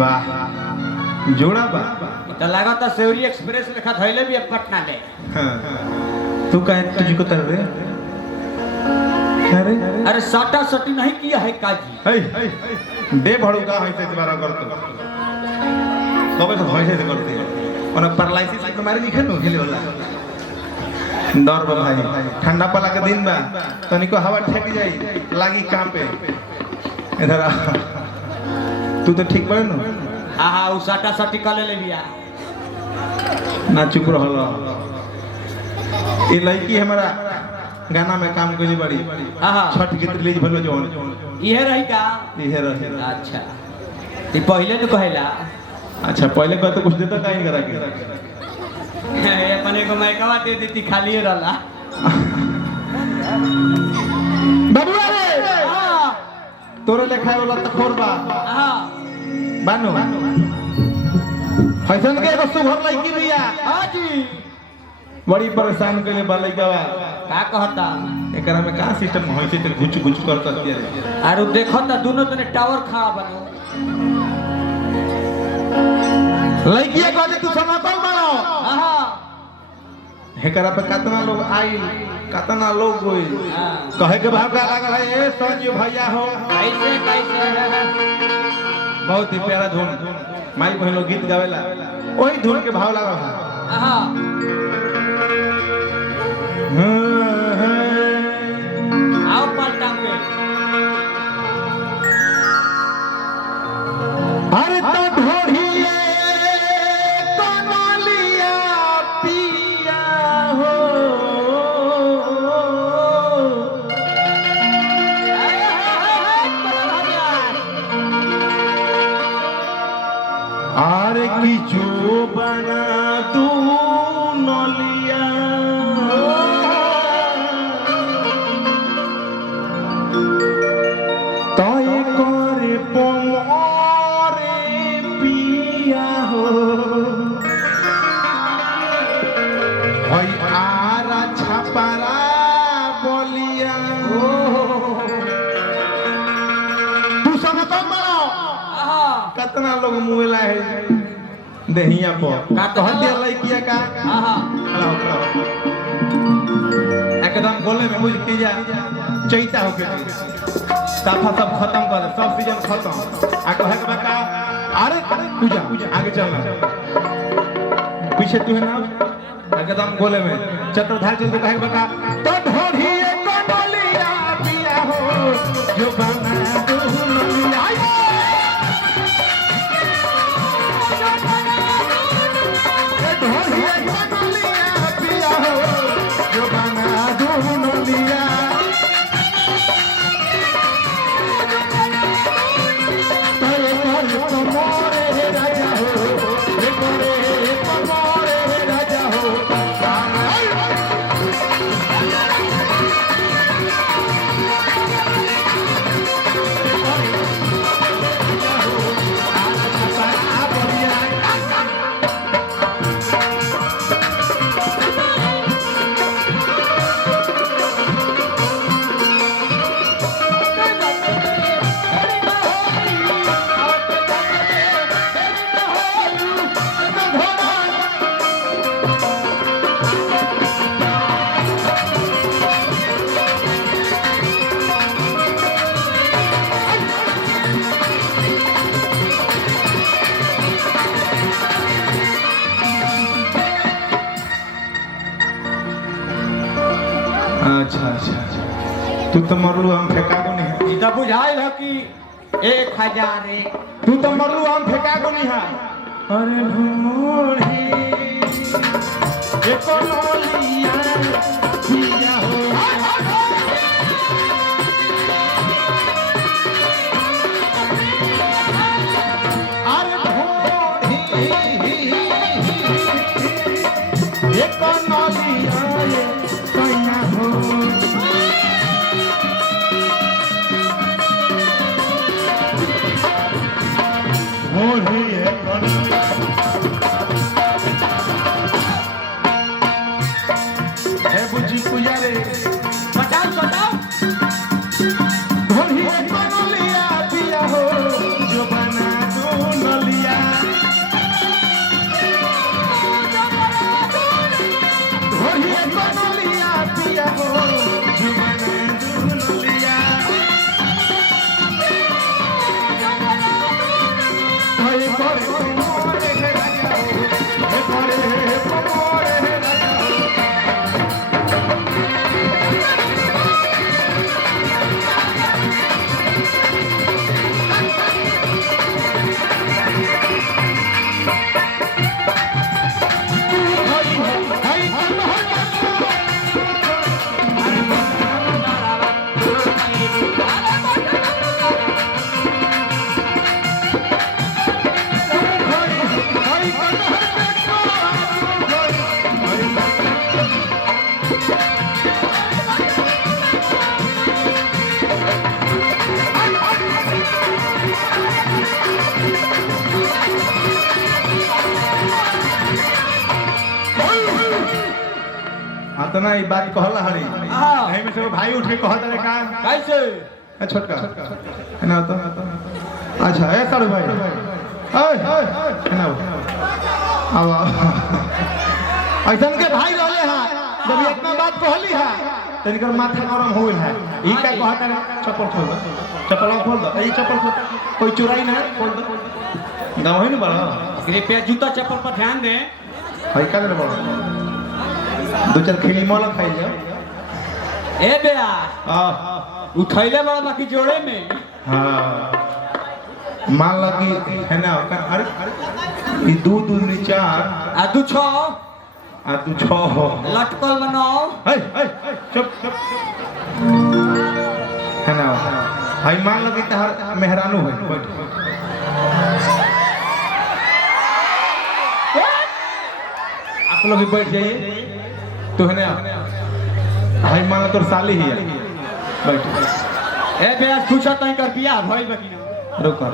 वाह जोड़ा बा तो लागत सेवरी एक्सप्रेस लिखा धइले भी पटना ले। तू कहे तुझको तर रे अरे अरे साटा सटी नहीं किया है काजी। हे दे भड़ुका है से दोबारा कर तो तबे तो भइसे से करते और पैरालिसिस से तुम्हारे लिखे नो खेले वाला डर बा भाई ठंडा पला के दिन बा तनिको हवा ठेक जाई लागी काम पे इधर आ तू तो ठीक बा न हां हां उ साटा सटी कर ले लिया ना चुप रहलो ये लड़की हमारा गाना में काम करी बड़ी हां हां छठ गीत रिलीज भलो जोन इहे रही का इहे रहे अच्छा ई पहले तो कहेला अच्छा पहले का तो कुछ देता काहे करा के अपने को माइकवा दे देती खाली रहला बबुआ रे हां तोरे लिखाए वाला तो खोरबा हां बानो फैशन के एगो सुघर लड़की बिया हां जी बड़ी परेशान के लिए लड़का बा का कहता एकरा में का सिस्टम होई से तो घुच घुच करता दिया आरो देखो त दोनों तने टावर खा बनो लड़किया कहते तू समापन मारो हां एकरा पे कितना लोग आई कितना लोग गई हां कहे के भाव का लागल है ए संजीव भैया हो कैसे बहुत ही प्यारा धुन माई बहन लोग गीत गावेला वही धुन के भाव लागल है हां आओ पलटा पे अरे तो ढोढ़िए कमलिया पिया हो अरे की जो बना दू नलिया तय करे पमरे पिया हो ओई आरा छपरा बोलिया तू सब तो मारो हां कितना लोग मुएला है देहिया पर का कह दिया लइकिया का हां खड़ा हो एकदम बोले में बुझ के जा चैता हो के साफा सब खत्म कर सब सीजन खत्म आ कहे के बका अरे पूजा आगे चलना पीछे तू है ना एकदम बोले में चतुर्धार चलते कहे के बका तो ढोढ़ी को डोलिया पिया हो जो बना दुनिया ढोढ़ी को डोलिया पिया हो जो बना दुनिया अच्छा अच्छा तू तो मरलू हम फेंका को नहीं ई त बुझाइल ह कि 1001 तू तो मरलू हम फेंका को नहीं है अरे ढोढ़ी ये कोलिया पिया हो अरे ढोढ़ी ये कोलिया पिया हो बुझी कुया रे बताओ बताओ ढोली को लिया पिया हो जो बना दो करे कमर हे राजा हे करे कमर हे राजा आता ना ये बात कहला हरी हाँ। नहीं में से भाई उठ के कहत रे का कैसे ए छोटका है ना तो अच्छा ए सारू भाई है ना अब ऐसन के भाई रहले हां जब ये इतना बात कहली है तो इनकर माथा गरम हो गइल है ई का कहत रे चप्पल खोल दो चप्पल खोल दो ई चप्पल कोई चुराई ना खोल दो गाँव है ना बड़ा कृपया जूता चप्पल पर ध्यान दें भाई का रे बड़ा दो चार खिली मोला खाई लियो ए बेया हां उठैले बड़ा बाकी जोड़े में हाँ मान लो कि है ना अरे ये दो दो चार आ दू छो आ तू छो हो लटकल बनाओ चुप चुप है ना भाई मान लो कि तहार मेहरानू है बैठ आप लोग भी बैठ जाइए तो है ना भाई मान लो तोर साली ही है बैठ ए बेया पूछा तई कर बियाह भइल बा कि ना रुको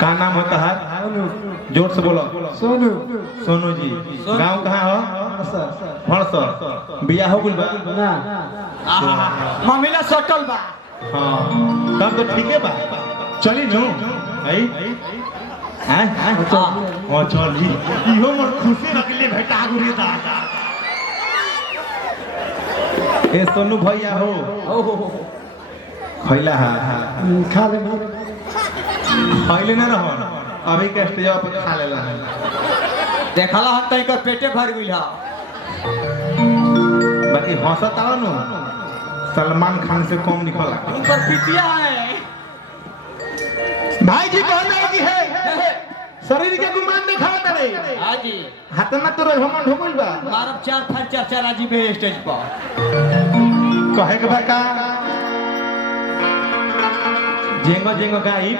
का नाम होता है जोर से बोलो सोनू सोनू जी गांव कहाँ हो फणसर बिया हो गुल बा ना मामला सटल बा हाँ तब तो ठीक है बा चली नु आई हैं हां चल जी इहो मोर खुशी रखले भेटा गुरी दादा ए सोनू भैया हो खैला हां खा ले खैले ना रहो अभी के स्टेज पर खा लेला है देखला हम तई कर पेटे भर गइल हा बाकी हंसत आओ नु सलमान खान से कम निकला ऊपर पितिया है भाई जी कहना कि है शरीर के गुमान दिखाता रे हां जी हाथ में तो रहमन ढोकल बा मारब चार फाल चर्चा राजी पे स्टेज पर कहे के बका जेंगो जेंगो गाई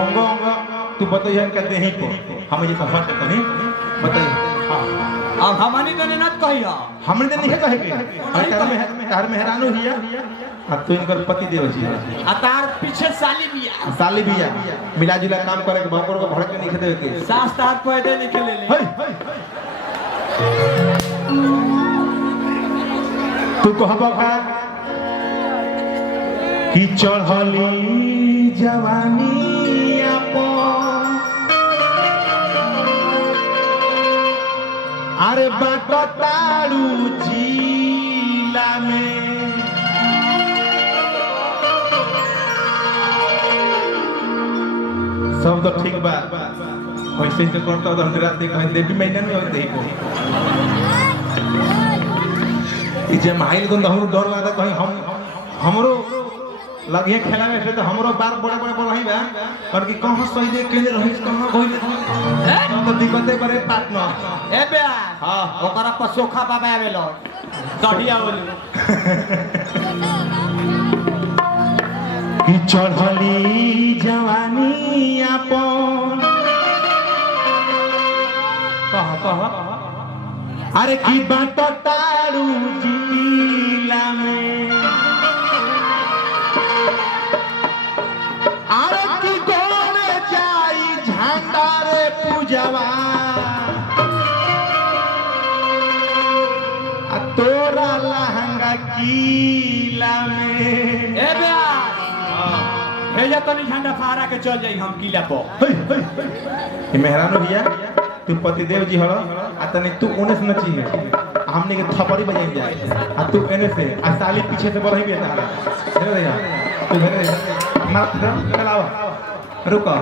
ओंगो ओंगो तू बताइए इनका देही को हम ये सब हट तनी बताइए हां अब हमनी तने न कहिया हमने तो नहीं कहे के तार मेहरानू हिया आ तू इनकर पति देव जी आ तार पीछे साली बिया साली बिया मिला जुला काम करे के बकोर को भड़क के नहीं खेदे के सास तार पैदे निकले ले हे तू कहबा का कि चढ़ली जवानी अपन अरे बाटतारू जिला में सब तो ठीक बा वैसे ही तो करता तो हम रात देख देवी महीना में होते ही इजे माइल को हमरो डर लगता कहीं हम हमरो लगे खेला में से तो हमरो बार बड़े बड़े बोल रही बा पर कि कहां सही दे केने रही कहां कोई तो दिक्कते करे पार्टनर ए बे हां ओकरा पर सोखा बाबा आवेलो दढ़िया बोली कि चढ़ली जवानी अपन कहा अरे की बात तारू जिला में अरे की गोरे जाई झंडा रे पूजवा आ तोरा लहंगा किला में ए बे भेजा तनी झंडा फहरा के चल जाई हम किला पर ये मेहरानू भैया तू पतिदेव जी हरो आ तने तू ओने से नची है हमने के थपड़ी बजाई जाए आ तू एने से आ साली पीछे से बढ़ई भी तारा धरे रे तू धरे रे मार चलाओ रुको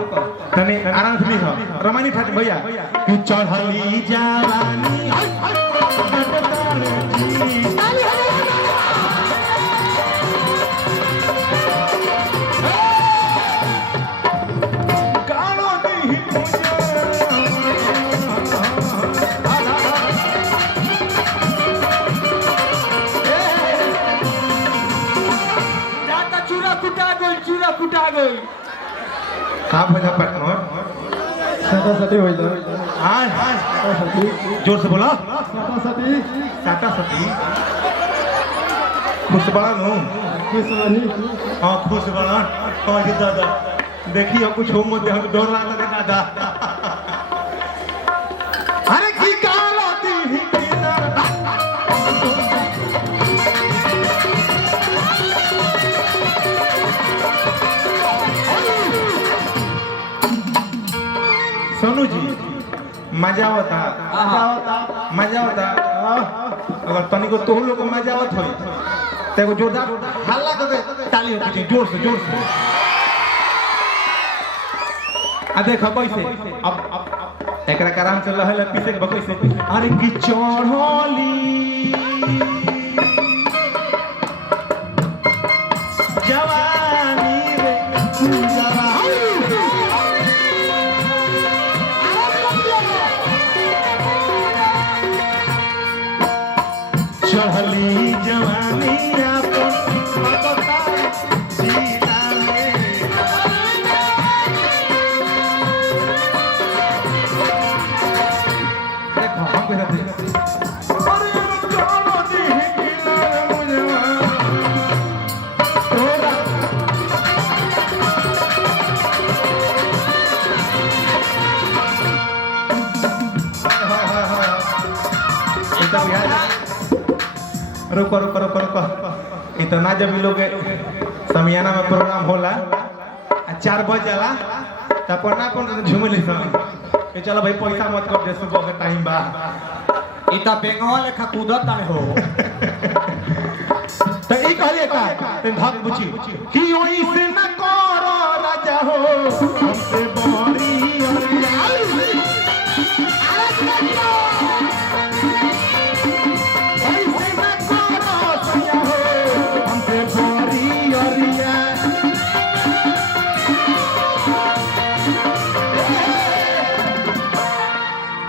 तने आराम से लिखो रमानी ठाट भैया कि चढ़ली जवानी कालो दी जाता चूरा कुटा गई का भैया पार्टनर साटा साटी होइल हां साटी जोर से बोला साटा साटी साटा सती खुश बड़ा नो किसवानी हाँ खुश बड़ा हाँ जी दादा देखिए कुछ हो मत हम डर रहा था दादा अरे की काला दी सोनू जी मजा होता अगर तनी को तुम लोग को मजा आवत होई ते को जोरदार हल्ला कर दे ताली होती थी जोर से आ देखो कैसे अब एकरा कराम चल रहल पीछे के बकई से अरे की चढ़ली जवानी रे चढ़ली जवानी अपन बता जीला में देखो हम कहते अरे चलो दी किनारे मुझे तोरा इतना बिहार रुको इतना जब लोग समियाना में प्रोग्राम होला 4 बज जाला त अपन झूमली सन कि चलो भाई पैसा मत कर दे सुबह के टाइम बा इता बेंगवा लेखा कूदत ताने हो त ई कहले का ते भाग बुची कि ओई से न करो राजा हो हमसे बड़